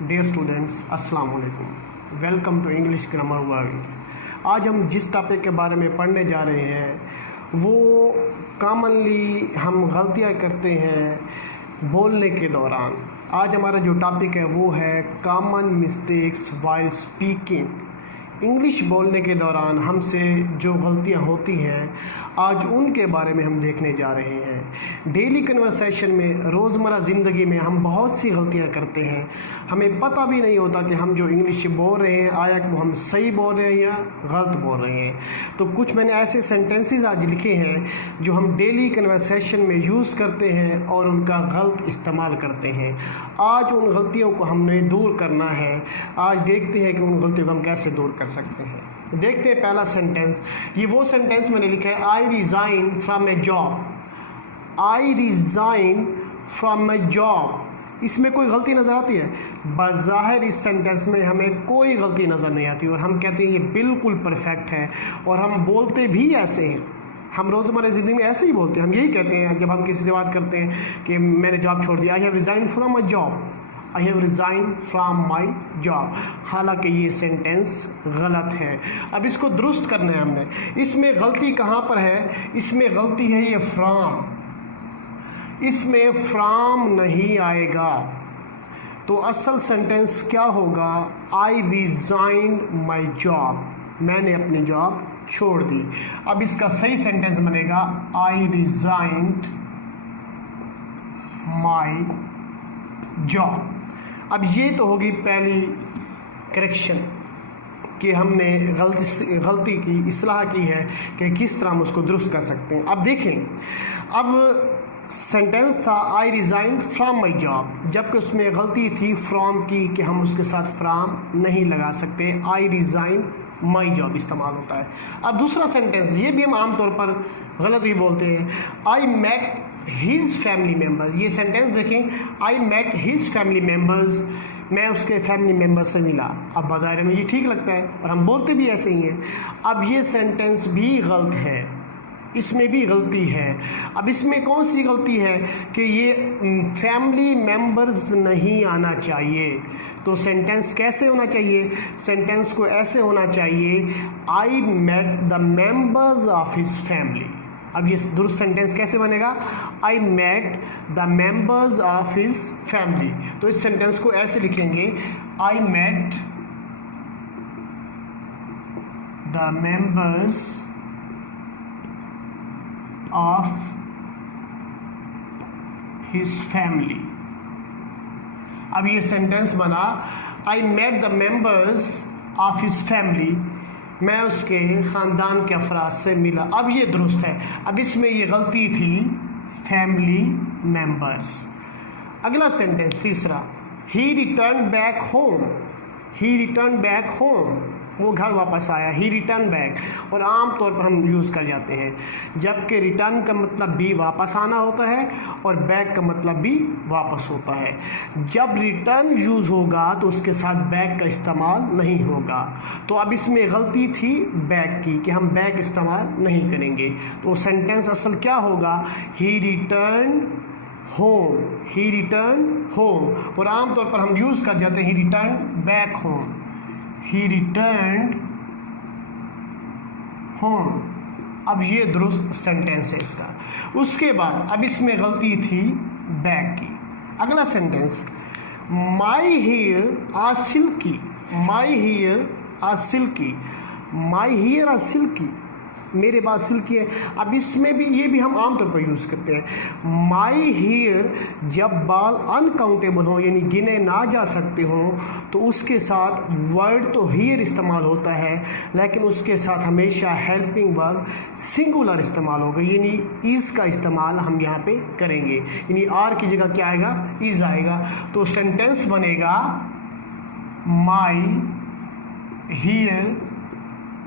Dear students, अस्सलाम वालेकुम। Welcome to English grammar world. आज हम जिस टॉपिक के बारे में पढ़ने जा रहे हैं वो कॉमनली हम गलतियां करते हैं बोलने के दौरान। आज हमारा जो टॉपिक है वो है common mistakes while speaking. English बोलने के दौरान हमसे जो गलतियां होती हैं आज उनके बारे में हम देखने जा रहे हैं। डेली कन्वर्सेशन में, रोज़मर्रा ज़िंदगी में हम बहुत सी गलतियां करते हैं। हमें पता भी नहीं होता कि हम जो इंग्लिश बोल रहे हैं आया कि वो हम सही बोल रहे हैं या गलत बोल रहे हैं। तो कुछ मैंने ऐसे सेंटेंसेस आज लिखे हैं जो हम डेली कन्वर्सेशन में यूज़ करते हैं और उनका गलत इस्तेमाल करते हैं। आज उन गलतियों को हमने दूर करना है। आज देखते हैं कि उन गलतियों को हम कैसे दूर कर सकते हैं। देखते हैं पहला सेंटेंस। ये वो सेंटेंस मैंने लिखा है, I resign from a job. I resign from my job. इसमें कोई गलती नज़र आती है? बज़ाहिर इस सेंटेंस में हमें कोई गलती नज़र नहीं आती और हम कहते हैं ये बिल्कुल परफेक्ट है। और हम बोलते भी ऐसे हैं, हम रोज़मर्रा ज़िंदगी में ऐसे ही बोलते हैं। हम यही कहते हैं जब हम किसी से बात करते हैं कि मैंने जॉब छोड़ दिया, I have resign from my job, I have resign from my job. हालांकि ये सेंटेंस गलत है। अब इसको दुरुस्त करना है हमने। इसमें गलती कहाँ पर है? इसमें गलती है ये फ्राम। इसमें फ्राम नहीं आएगा। तो असल सेंटेंस क्या होगा? आई रिज़ाइन माई जॉब, मैंने अपनी जॉब छोड़ दी। अब इसका सही सेंटेंस बनेगा आई रिज़ाइन्ड माई जॉब। अब ये तो होगी पहली करेक्शन कि हमने गलती की इस्लाह की है कि किस तरह हम उसको दुरुस्त कर सकते हैं। अब देखें, अब सेंटेंस था आई रिज़ाइन फ्रॉम माई जॉब, जबकि उसमें गलती थी फ्रॉम की कि हम उसके साथ फ्रॉम नहीं लगा सकते। आई रिज़ाइन माई जॉब इस्तेमाल होता है। अब दूसरा सेंटेंस, ये भी हम आमतौर पर गलत ही बोलते हैं, I met his family member. ये सेंटेंस देखें, I met his family members, मैं उसके फैमिली मेम्बर से मिला। अब बाज़ार में ये ठीक लगता है और हम बोलते भी ऐसे ही हैं। अब ये सेंटेंस भी गलत है, इसमें भी गलती है। अब इसमें कौन सी गलती है कि ये फैमिली मेम्बर्स नहीं आना चाहिए। तो सेंटेंस कैसे होना चाहिए? सेंटेंस को ऐसे होना चाहिए, I met the members of his family. अब ये दुरुस्त सेंटेंस कैसे बनेगा? I met the members of his family. तो इस सेंटेंस को ऐसे लिखेंगे, I met the members of his family. अब ये सेंटेंस बना, I met the members of his family, मैं उसके ख़ानदान के अफराद से मिला। अब ये दुरुस्त है। अब इसमें ये गलती थी फैमिली मेम्बर्स। अगला सेंटेंस तीसरा, ही return back home. He return back home, वो घर वापस आया। ही रिटर्न बैक, और आम तौर पर हम यूज़ कर जाते हैं, जबकि रिटर्न का मतलब भी वापस आना होता है और बैक का मतलब भी वापस होता है। जब रिटर्न यूज़ होगा तो उसके साथ बैक का इस्तेमाल नहीं होगा। तो अब इसमें गलती थी बैक की कि हम बैक इस्तेमाल नहीं करेंगे। तो सेंटेंस असल क्या होगा? He return home, he return home, और आम तौर पर हम यूज़ कर जाते हैं he return back home, he returned home. अब ये दुरुस्त सेंटेंस है इसका। उसके बाद अब इसमें गलती थी बैक की। अगला sentence, my hair are silky. My hair are silky, my hair are silky, मेरे बाल सिल्की है। अब इसमें भी ये भी हम आमतौर पर यूज़ करते हैं। माई हेयर जब बाल अनकाउंटेबल हो, यानी गिने ना जा सकते हों, तो उसके साथ वर्ड तो हेयर इस्तेमाल होता है, लेकिन उसके साथ हमेशा हेल्पिंग वर्ब सिंगुलर इस्तेमाल होगा, यानी इज़ का इस्तेमाल हम यहाँ पे करेंगे। यानी आर की जगह क्या आएगा? इज़ आएगा। तो सेंटेंस बनेगा, माई हेयर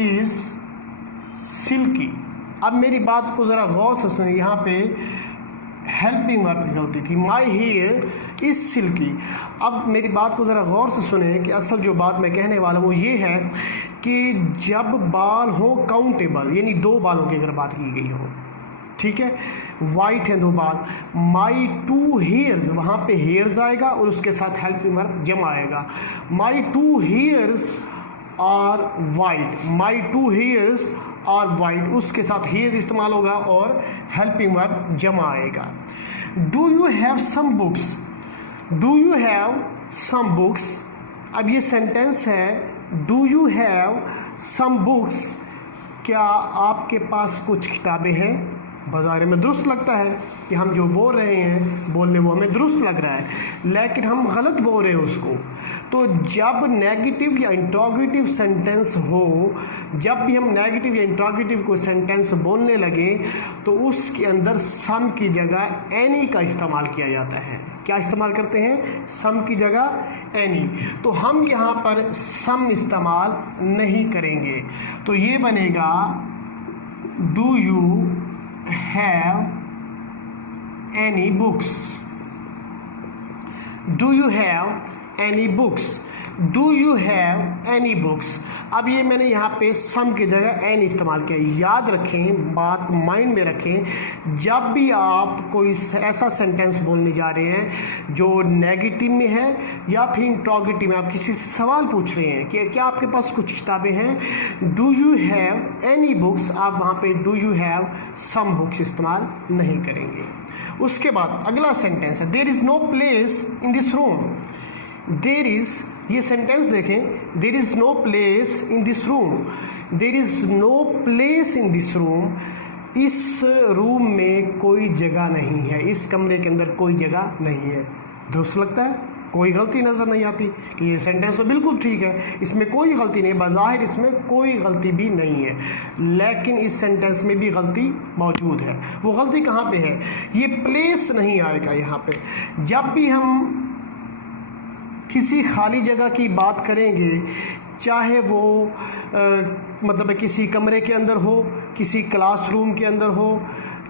इज़ सिल्की। अब मेरी बात को ज़रा गौर से सुनिए, यहाँ पे हेल्पिंग वर्ब की गलती थी, माई हेयर इज़ सिल्की। अब मेरी बात को ज़रा गौर से सुने कि असल जो बात मैं कहने वाला हूँ वो ये है कि जब बाल हो काउंटेबल, यानी 2 बालों की अगर बात की गई हो, ठीक है, वाइट है 2 बार। माई 2 हेयर्स, वहाँ पे हेयर्स आएगा और उसके साथ हेल्पिंग वर्ब जमा आएगा। My 2 hairs are white, my 2 hairs are white, उसके साथ हेयर्स इस्तेमाल होगा और हेल्पिंग वर्ब जमा आएगा। Do you have some books, do you have some books, अब ये सेंटेंस है do you have some books, क्या आपके पास कुछ किताबें हैं। बाज़ार में दुरुस्त लगता है कि हम जो बोल रहे हैं बोलने वो हमें दुरुस्त लग रहा है, लेकिन हम गलत बोल रहे हैं उसको। तो जब नेगेटिव या इंट्रोगेटिव सेंटेंस हो, जब भी हम नेगेटिव या इंट्रोगेटिव को सेंटेंस बोलने लगे तो उसके अंदर सम की जगह एनी का इस्तेमाल किया जाता है। क्या इस्तेमाल करते हैं? सम की जगह एनी। तो हम यहाँ पर सम इस्तेमाल नहीं करेंगे, तो ये बनेगा do you have any books, do you have any books, do you have any books। अब ये मैंने यहाँ पे सम की जगह एन इस्तेमाल किया। याद रखें, बात माइंड में रखें, जब भी आप कोई ऐसा सेंटेंस बोलने जा रहे हैं जो नेगेटिव में है या फिर इंट्रोगेटिव में, आप किसी से सवाल पूछ रहे हैं कि क्या आपके पास कुछ किताबें हैं, do you have any books, आप वहाँ पे do you have some books इस्तेमाल नहीं करेंगे। उसके बाद अगला सेंटेंस है there is no place in this room. There is, ये सेंटेंस देखें, there is no place in this room, there is no place in this room, इस रूम में कोई जगह नहीं है, इस कमरे के अंदर कोई जगह नहीं है। दुरुस्त लगता है, कोई गलती नज़र नहीं आती कि ये सेंटेंस तो बिल्कुल ठीक है, इसमें कोई गलती नहीं, बाज़ाहिर इसमें कोई गलती भी नहीं है, लेकिन इस सेंटेंस में भी गलती मौजूद है। वो गलती कहाँ पे है? ये प्लेस नहीं आएगा यहाँ पे। जब भी हम किसी खाली जगह की बात करेंगे, चाहे वो मतलब है किसी कमरे के अंदर हो, किसी क्लासरूम के अंदर हो,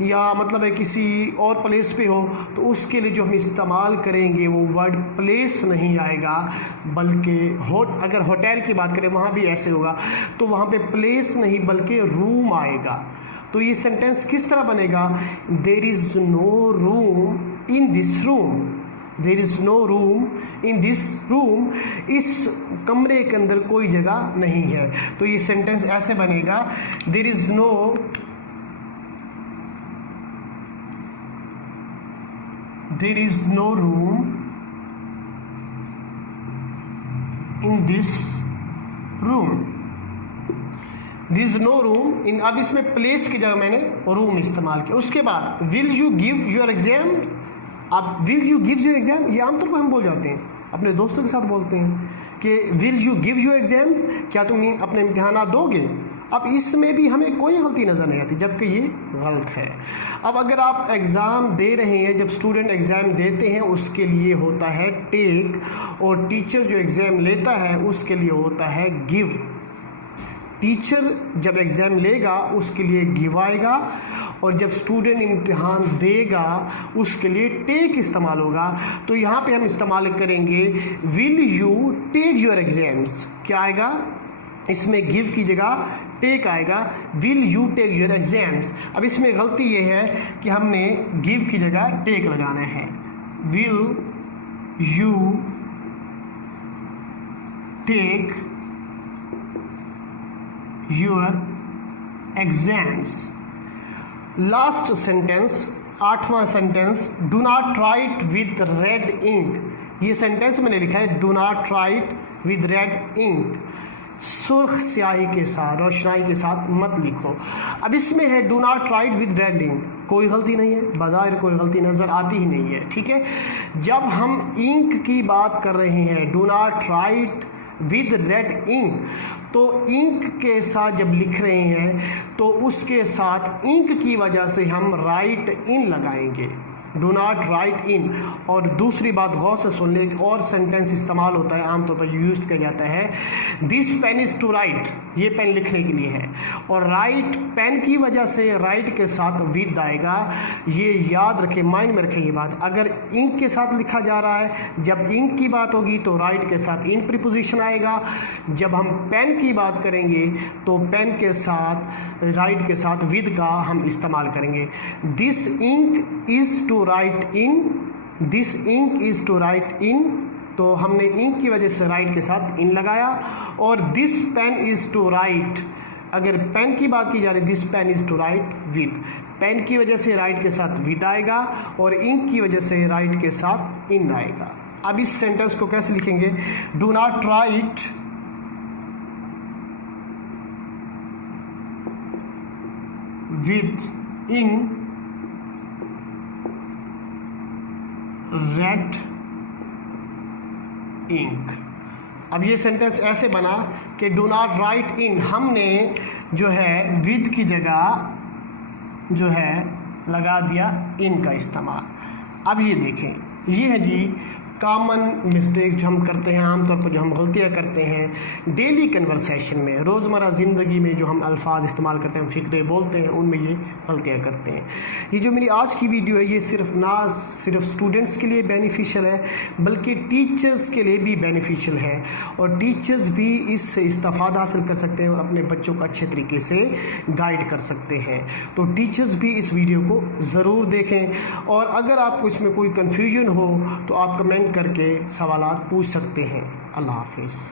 या मतलब है किसी और प्लेस पे हो, तो उसके लिए जो हम इस्तेमाल करेंगे वो वर्ड प्लेस नहीं आएगा, बल्कि अगर होटल की बात करें वहाँ भी ऐसे होगा, तो वहाँ पे प्लेस नहीं बल्कि रूम आएगा। तो ये सेंटेंस किस तरह बनेगा? There is no room in this room, there is no room in this room, इस कमरे के अंदर कोई जगह नहीं है। तो ये सेंटेंस ऐसे बनेगा there is no room in this room, there is no room in, अब इसमें प्लेस की जगह मैंने रूम इस्तेमाल किया। उसके बाद will you give your exam, अब will you give your exam, ये आमतौर पर हम बोल जाते हैं, अपने दोस्तों के साथ बोलते हैं कि will you give your exams, क्या तुम अपने इम्तिहानात दोगे। अब इसमें भी हमें कोई गलती नज़र नहीं आती, जबकि ये गलत है। अब अगर आप एग्ज़ाम दे रहे हैं, जब स्टूडेंट एग्ज़ाम देते हैं उसके लिए होता है टेक, और टीचर जो एग्ज़ाम लेता है उसके लिए होता है गिव। टीचर जब एग्ज़ाम लेगा उसके लिए गिव आएगा, और जब स्टूडेंट इम्तिहान देगा उसके लिए टेक इस्तेमाल होगा। तो यहाँ पे हम इस्तेमाल करेंगे will you take your exams, क्या आएगा इसमें? गिव की जगह टेक आएगा, will you take your exams. अब इसमें गलती ये है कि हमने गिव की जगह टेक लगाना है, will you take your exams. Last sentence, 8वां sentence, do not write with red ink. ये सेंटेंस मैंने लिखा है do not write with red ink, सुर्ख स्याही के साथ, रोशनाई के साथ मत लिखो। अब इसमें है do not write with red ink, कोई गलती नहीं है, बाज़ाहिर कोई गलती नज़र आती ही नहीं है, ठीक है। जब हम इंक की बात कर रहे हैं, do not write with red ink, तो इंक के साथ जब लिख रहे हैं तो उसके साथ इंक की वजह से हम राइट इन लगाएंगे, डू नॉट राइट इन। और दूसरी बात गौर से सुन ले, एक और सेंटेंस इस्तेमाल होता है, आमतौर पर यूज किया जाता है, this pen is to write, ये पेन लिखने के लिए है। और राइट पेन की वजह से राइट के साथ विद आएगा, ये याद रखें, माइंड में रखें ये बात। अगर इंक के साथ लिखा जा रहा है, जब इंक की बात होगी तो राइट के साथ इन प्रीपोजिशन आएगा। जब हम पेन की बात करेंगे तो पेन के साथ राइट के साथ विद का हम इस्तेमाल करेंगे। This ink is to write in, this ink is to write in, तो हमने इंक की वजह से राइट के साथ इन लगाया। और this pen is to write, अगर पेन की बात की जा रही है, this pen is to write with, pen की वजह से राइट के साथ विद आएगा और इंक की वजह से राइट के साथ इन आएगा। अब इस सेंटेंस को कैसे लिखेंगे, do not write with in red ink. अब ये सेंटेंस ऐसे बना कि डू नॉट राइट इन, हमने जो है विद की जगह जो है लगा दिया इन का इस्तेमाल। अब ये देखें, ये है जी कॉमन मिस्टेक्स जो हम करते हैं, आमतौर पर जो हम गलतियाँ करते हैं डेली कन्वर्सेशन में, रोज़मर्रा ज़िंदगी में जो हम अल्फाज इस्तेमाल करते हैं, फ़िक्रे बोलते हैं, उनमें ये गलतियाँ करते हैं। ये जो मेरी आज की वीडियो है, ये सिर्फ स्टूडेंट्स के लिए बेनिफिशियल है, बल्कि टीचर्स के लिए भी बेनिफिशियल है। और टीचर्स भी इससे इस्तेफ़ादा हासिल कर सकते हैं और अपने बच्चों को अच्छे तरीके से गाइड कर सकते हैं। तो टीचर्स भी इस वीडियो को ज़रूर देखें। और अगर आपको इसमें कोई कन्फ्यूजन हो तो आप कमेंट करके सवालात पूछ सकते हैं। अल्लाह हाफिज़।